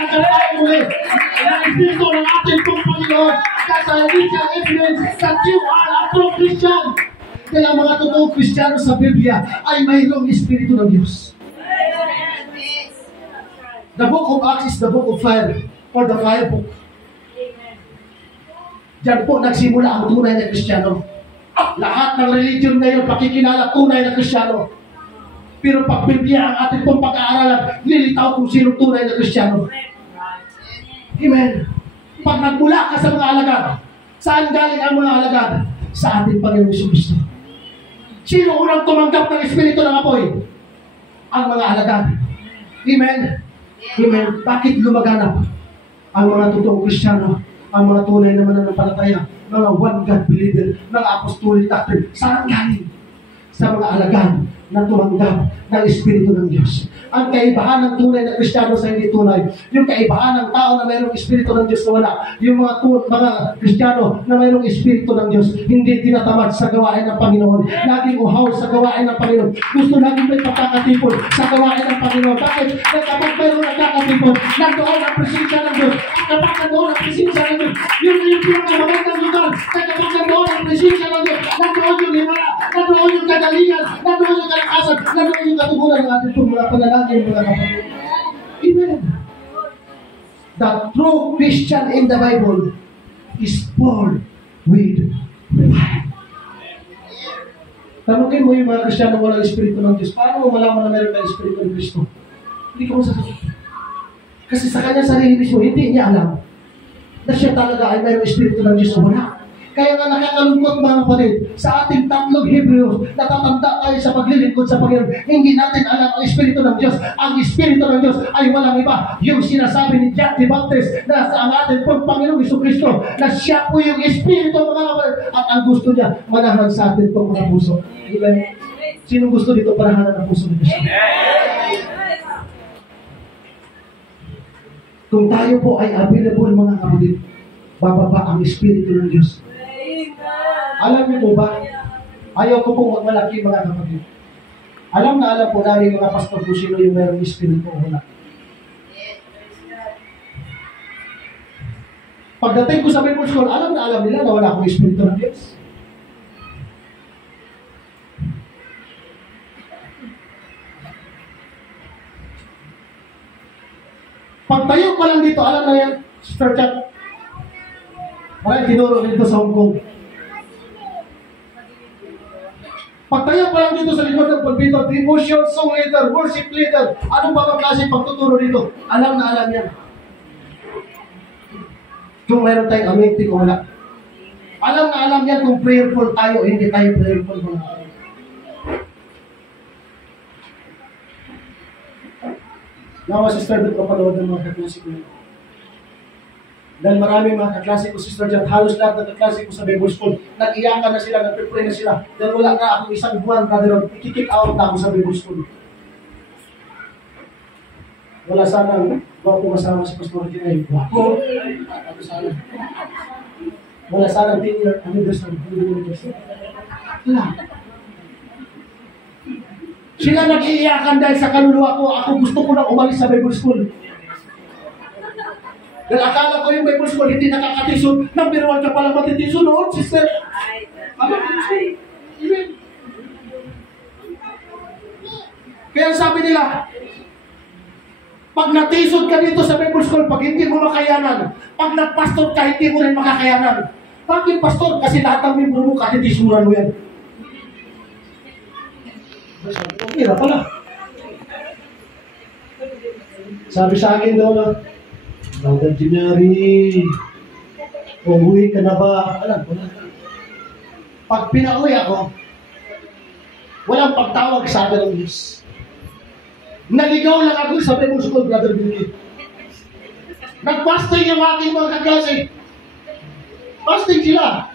tayo muli ng Espiritu ng ating Panginoon. That's an initial evidence that you are a true Christian. Kaya mga totoong Kristiyano sa Biblia ay mayroong Espiritu ng Diyos. The book of Acts is the book of fire, or the fire book. Diyan po nagsimula ang tunay na Kristiyano. Lahat ng religion ngayon pakikilala tunay na Kristiyano. Pero pag Biblia ang ating pong pag-aaralan, nilitaw kung sino tunay na Kristiyano. Amen. Pag nagmula ka sa mga alagad, saan galing ang mga alagad? Sa ating Panginoon Jesucristo. Sino unang tumanggap ng Espiritu ng Apoy? Ang mga alagad. Amen. Amen. Bakit lumaganap ang mga totoong Kristiyano, ang mga tunay na mananampalataya, mga one God believer, mga apostolic doctrine? Saan galing? Sa mga alagad na tumanggap ng Espiritu ng Diyos. ang kaibahan ng tunay na Kristiyano sa hindi tunay. Yung kaibahan ng tao na mayroong Espiritu ng Diyos na wala. Yung mga Kristiyano na mayroong Espiritu ng Diyos, hindi tinatamad sa gawain ng Panginoon. Laging uhaw sa gawain ng Panginoon. Gusto laging may pagkakatipon sa gawain ng Panginoon. Bakit? Dahil kapag mayroong nagkakatipon, nandoon ang presensya ng Diyos. Kapag nandoon ang presensya ng Diyos, yun yung pinakamagandang lugar. Kapag nandoon ang presensya ng Diyos, nandoon yung himala, nandoon yung kagalingan, nandoon yung kalakasan, nandoon yung katugunan ng ating mga panalangin, mga kapatid. Amen. The true Christian in the Bible is born with fire. Tanungin mo yung mga Kristiyano walang Espiritu ng Diyos, paano mo malaman na meron ng Espiritu ng Kristo? Hindi ko masasagot. Kasi sa kanya sarili mismo, hindi niya alam na siya talaga ay mayroong Espiritu ng Diyos o wala. Kaya nga nakakalungkot mga kapatid, sa ating tatlong Hebrews, natatanda tayo sa paglilingkod sa Panginoon. Hindi natin alam ang Espiritu ng Diyos. Ang Espiritu ng Diyos ay walang iba. Yung sinasabi ni John the Baptist na sa ang ating Panginoong Jesucristo, na siya po yung Espiritu mga kapatid. At ang gusto niya, manahan sa atin itong mga puso. Amen. Sinong gusto dito parahanan ang puso ni Diyos? Kung tayo po ay available mga kapatid, bababa ang Espiritu ng Diyos. Alam niyo po ba? Ayaw ko pong magmalaki mga kapatid. Alam na alam po namin mga pastor kung sino yung mayroong Espiritu o wala. Pagdating ko sa Bible School, alam na alam nila na wala akong Espiritu ng Diyos. Pagtayo pa lang dito, alam na yan, Sister Chat. Maraming tinuro dito sa Hong Kong. Pagtayo pa lang dito sa likod ng pulpito, devotion, song leader, worship leader, anong ba ang klase pagtuturo dito? Alam na alam yan. Kung mayroon tayong anointing o wala. Alam na alam yan kung prayerful tayo, hindi tayo prayerful mga kapatid. Nawa, Sister, doon kapanood ng mga kaklase ko. Dahil marami mga kaklase ko, Sister Jan, halos lahat ng kaklase ko sa Bible School, nag-iyakan na sila, nag-pray na sila. Dahil wala na akong isang buwan, brother, i-kick out na ako sa Bible School. Wala sanang wapo masama si Pastor Ginay. Wapo. Wala sanang 10-year anniversary. Wala. Sila nag-iiyakan dahil sa kaluluwa ko, ako gusto ko na umalis sa Bible School. Dahil akala ko yung Bible School hindi nakakatisod. Number 1 ka palang matitisod noon, sister. Kaya sabi nila, pag natisod ka dito sa Bible School, pag hindi mo makayanan, pag nagpastor ka, hindi mo rin makakayanan. Bakit pastor? Kasi lahat ng membro mo, katitisuran mo yan. Okay na pala. Sabi sa akin doon, Brother Jinary, umuwi ka na ba? Alam ko na. Pag pinauwi ako, walang pagtawag sa akin ng Diyos. Naligaw lang ako sa Bible School, Brother Jinary. Nag-fasting yung aking mga kaklase. Fasting sila.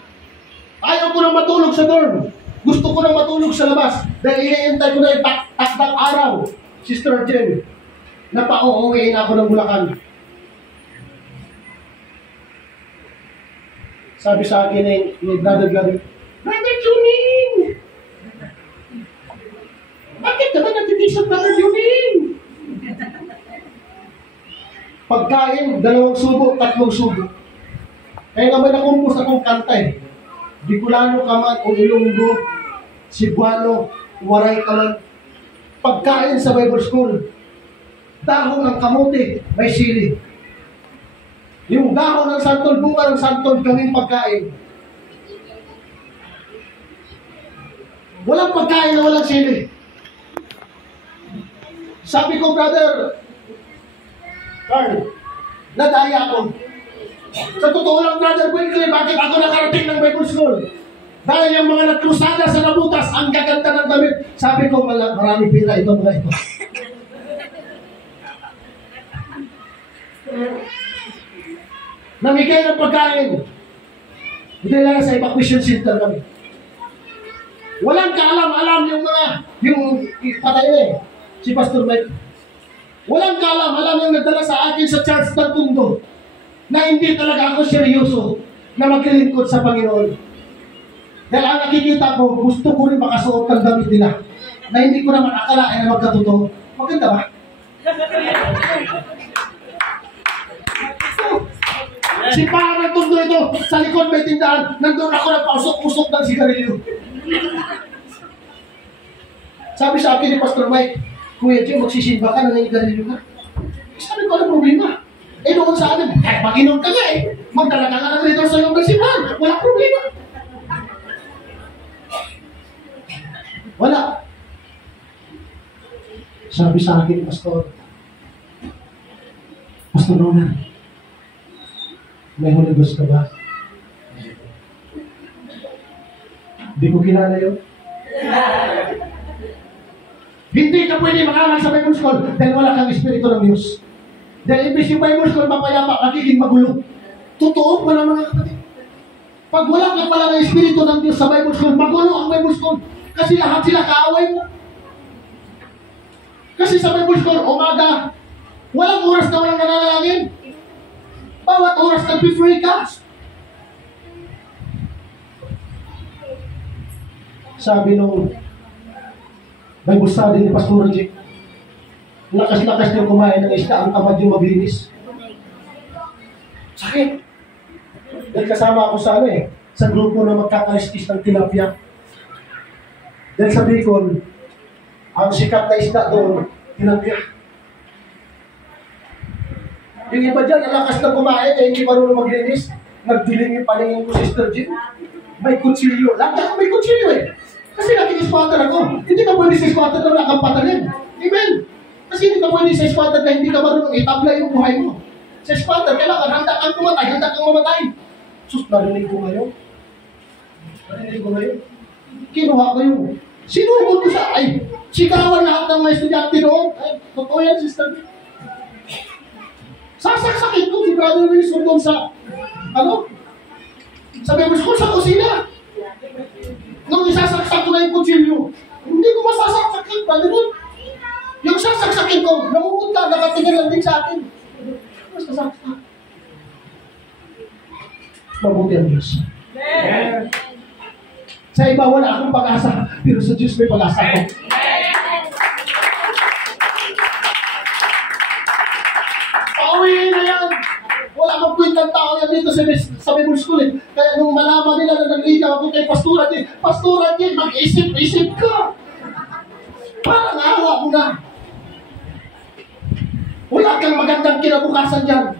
Ayaw ko na matulog sa dorm. Gusto ko nang matulog sa labas dahil iniintay ko na yung takdang araw, Sister Jen, na pauuwiin ako ng Bulacan. Sabi sa akin ni Brother Gary, Brother Juning! Bakit naman nagtitisod, Brother Juning? Pagkain, 2 subo, 3 subo. Kaya nga may nakumpos akong kanta eh. Bicolano ka man o Ilonggo, Cebuano, Waray ka man. Pagkain sa Bible School, dahon ng kamote, may sili. Yung dahon ng santol, bunga ng santol, gawing pagkain. Walang pagkain na walang sili. Sabi ko, Brother Carl, nadaya ako. Sa totoo lang, Brother Wilkie, bakit ako nakarating ng Bible School? Dahil yung mga nagkrusada sa nabutas, ang gaganda ng damit. Sabi ko, marami pila ito, mga ito. Namigay ng pagkain. Hindi lang sa evacuation center kami. Walang kaalam-alam yung patay eh. Si Pastor Mike. Walang kalam-alam yung nagdala sa akin sa church ng mundo na hindi talaga ako seryoso na maglilingkod sa Panginoon. Dahil ang nakikita ko, gusto ko rin makasuot ng damit nila na hindi ko naman akalain na magkatotoo. Maganda ba? Si parang tundo ito, sa likod may tindahan, nandun ako nagpausok-usok ng sigarilyo. Sabi sa akin ni Pastor Mike, Kuya Jim, magsisimba ka, nangyayagarilyo ka. Sabi ko, ano problema? Eh doon sa akin, mag-inom ka nga eh. Magdala ka nga ng rito sa iyong simbahan. Wala problema. Wala. Sabi sa akin, Pastor Ronan, may Holy Ghost ka ba? Hindi ko kilala yun. Hindi ka pwede mag-aral sa Bible School dahil wala kang Espiritu ng Diyos. Dahil ibig yung Bible School mapayapa, nagiging magulo. Totoo pa naman mga kapatid. Pag wala ka pala ng Espiritu ng Diyos sa Bible School, magulo ang Bible School. Kasi lahat sila kaaway mo. Kasi sa Bible School, umaga, walang oras na walang nananalangin. Bawat oras nag-free ka. Sabi nung Bible study ni Pastor Jake, lakas-lakas niyong kumain ng isda, ang tamad yung maglinis. Sakit. Dahil kasama ako sa sa grupo na magkakalistis ng tilapia. Dahil sa Bicol, ang sikat na isda doon, tilapia. Yung iba dyan, ang lakas na kumain, eh, hindi marunong maglinis. Nagdiling yung paningin ko, Sister Jim. May kutsilyo. Lahat ako may kutsilyo eh. Kasi nakikiswatter ako. Hindi ka pwede sa squatter na wala kang patalin. Amen. Kasi hindi ka pwede sa squatter na hindi ka marunong itabla yung buhay mo. Sa squatter, kailangan handa kang pumatay, handa kang mamatay. Sus, narinig ko ngayon. Kinuha ko yung sinugod ko sa, sigawan lahat ng mga estudyante doon. Totoo yan, Sister. Sasaksakin ko si Brother Wilson doon sa, sa Bible School, sa kusina. Nung isasaksak ko na yung kutsilyo, hindi ko masasaksakin, Brother Wilson. Yung sasaksakin ko, namumunta, nakatingin lang din sa akin. Mas nasaksak. Mabuti ang Diyos. Sa iba, wala akong pag-asa, pero sa Diyos may pag-asa ko. Pauwiin na yan! Wala mang kwentang tao yan dito sa Bible School eh. Kaya nung malaman nila na nagligaw ako kay Pastora Jim, mag-isip-isip ka! Parang awa mo na. Wala kang magandang kinabukasan dyan.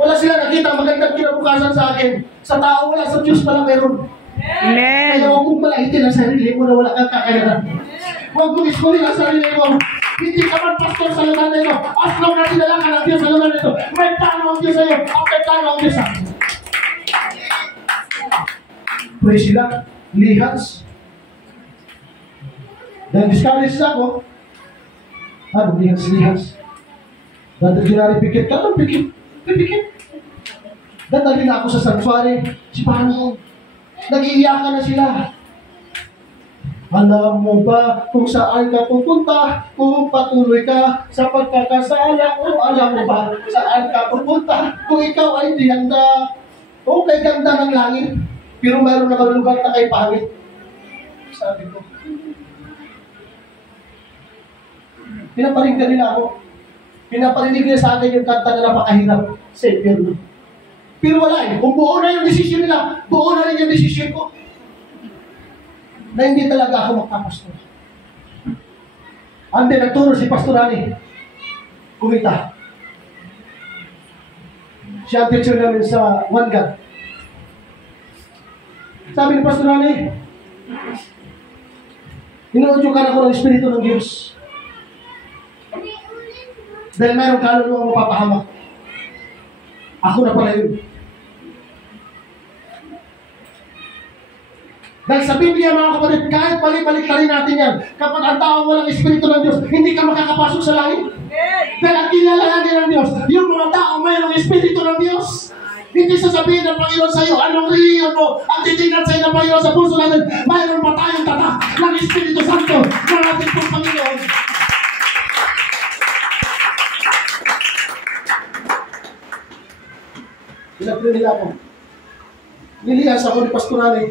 Wala sila nakita magandang kinabukasan sa akin. Sa tao, wala. Sa Diyos pala meron. Amen. Kaya huwag mong malahitin ang sarili mo na wala kang kakayanan. Huwag mong iskulin ang sarili mo. Hindi ka man pastor sa lugar na ito. As long na sinala ka ng Diyos sa lugar na ito, may plano ang Diyos sa iyo. Ang may plano ang Diyos sa iyo. Praise sila. Lihas. Dahil discourage ako. Lihas. Dahil ginaripikit ka, pikit. Dadali na ako sa sanctuary. Si paano? Nag-iiyakan na sila. Alam mo ba kung saan ka pupunta? Kung patuloy ka sa pagkakasala o alam mo ba saan ka pupunta? Kung ikaw ay di handa. O kay ganda ng langit. Pero mayroon na lugar na kay pangit. Sabi ko. Pinaparinggan nila ako. Pinaparinig nila sa akin yung kanta na napakahirap. Savior no. Pero wala eh. Kung buo na yung desisyon nila, buo na rin yung desisyon ko. Na hindi talaga ako magpapastor. Ande, nagturo si Pastor Rani. Kumita. Siya ang teacher namin sa One God. Sabi ni Pastor Rani, inuudyukan ako ng Espiritu ng Diyos. Dahil mayroong kaluluwa ang mapapahamak. Ako na pala yun. Dahil sa Biblia, mga kapatid, kahit balik-balik-tali natin yan, kapag ang tao walang Espiritu ng Diyos, hindi ka makakapasok sa langit. Dahil ang kilala natin ng Diyos, yung mga tao mayroong Espiritu ng Diyos. Hindi sasabihin ng Panginoon sa iyo, anong reliyon mo? Ang titignan sa iyo ng Panginoon sa puso natin, mayroon pa tayong tatak ng Espiritu Santo ng ating pong Panginoon. Pinag-pray nila ako. Niliyas ako ni Pastor Ali.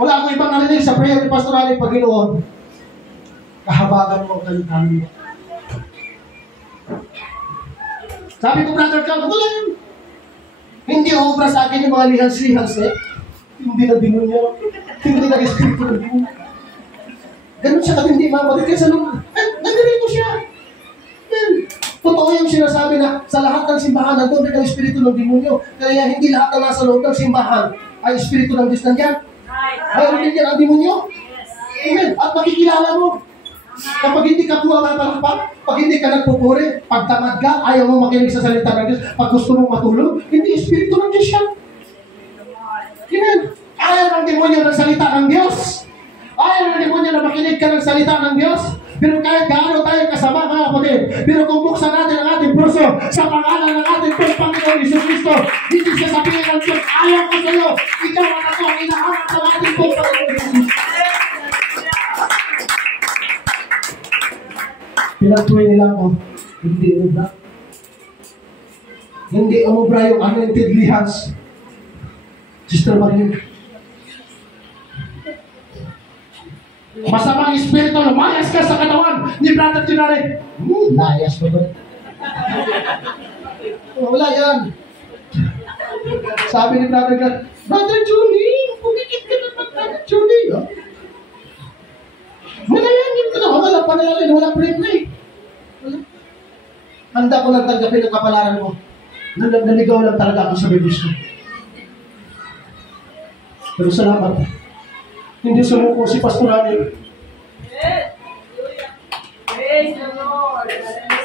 Wala akong ibang narinig sa prayer ni Pastor Ali, Panginoon. Kahabagan mo ang kalitan mo. Sabi ko, Brother Carl, wala yun. Hindi obra sa akin yung mga lihans-lihans eh. Hindi na demonyo. Hindi na espiritu ng demonyo. Ganun siya katindi, mga kapatid. Kaya sa loob, nagdito siya. Totoo yung sinasabi na sa lahat ng simbahan, nandun rin ang espiritu ng demonyo. Kaya hindi lahat na nasa loob ng simbahan ay espiritu ng Diyos nandiyan. Mayroon din yan ang demonyo. Amen. At makikilala mo. Kapag hindi ka pumapapapak, pag hindi ka nagpupuri, pag tamad ka, ayaw mo makinig sa salita ng Diyos, pag gusto mong matulog, hindi espiritu ng Diyos yan. Amen. Ayaw ng demonyo ng salita ng Diyos. Ayaw ng demonyo na makinig ka ng salita ng Diyos. Pero kahit gaano tayo kasama, mga kapatid, pero kung buksan natin ang ating puso sa pangalan ng ating Panginoon Jesucristo, hindi siya sabihin ng Diyos, ayaw ko sa iyo, ikaw ang ako ang inahanap ng ating Panginoon. Pinag-pray nila ako, hindi umubra. Hindi umubra yung anointed lihans. Sister Marilyn. Masamang espiritu, lumayas ka sa katawan ni Brother Junare. Layas mo ba? Wala yan. Sabi ni Brother Junare, Brother Julie, pumikit ka naman, Brother Julie. Wala yan, wala panalangin, wala pray-pray. Handa ko lang tanggapin ang kapalaran mo. Naligaw lang talaga ako sa bibis ko. Pero salamat. Hindi sumuko si Pastor Ali.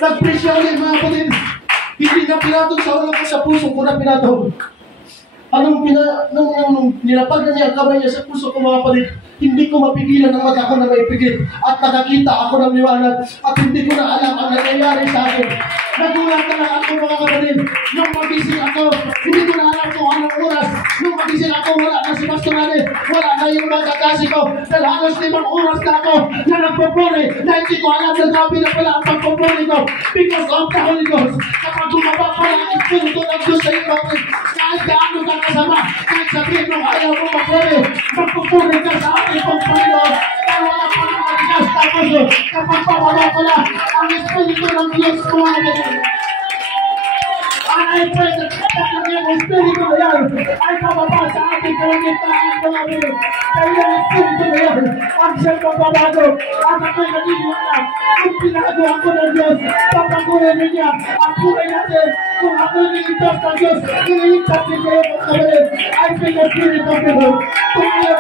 Nag-preach siya ulit, mga kapatid. Hindi na pinatong sa ulo ko sa puso ko na pinatong. Nung nilapag na niya ang kamay niya sa puso ko, mga kapatid, hindi ko mapigilan ang mata ko na maipigil. At nakakita ako ng liwanag. At hindi ko na alam ang nangyayari sa akin. Nagulat na lang ako, mga kapatid. Nung magising ako, hindi ko na alam kung anong oras. Nung magising ako, wala na si Pastor Ali. Wala na yung mga kakasi ko. Dahil halos 5 oras na ako na nagpupuri. Na hindi ko alam na grabe na pala ang pagpupuri ko. Because of the Holy Ghost. Kapag gumaba pala ang Espiritu ng Diyos sa iyo, kapatid, kahit gaano ka kasama, kahit sabihin mo ayaw mo magpupuri, magpupuri ka sa ating Panginoon. Kaya wala pa na matigas. Tapos kapag pababa pala ang Espiritu ng Diyos ko, I pray that ang Espiritu na yan ay pababa sa ating kalangitan, mga kapatid. Kaya ang Espiritu na yan ang siyang pagbabago. At ako'y naniniwala kung pinago ako ng Diyos, papaguhin niya ang buhay natin. Kung ako'y niligtas ng Diyos, niligtas din kayo, mga kapatid. I feel the Spirit of the Lord. Kung ayaw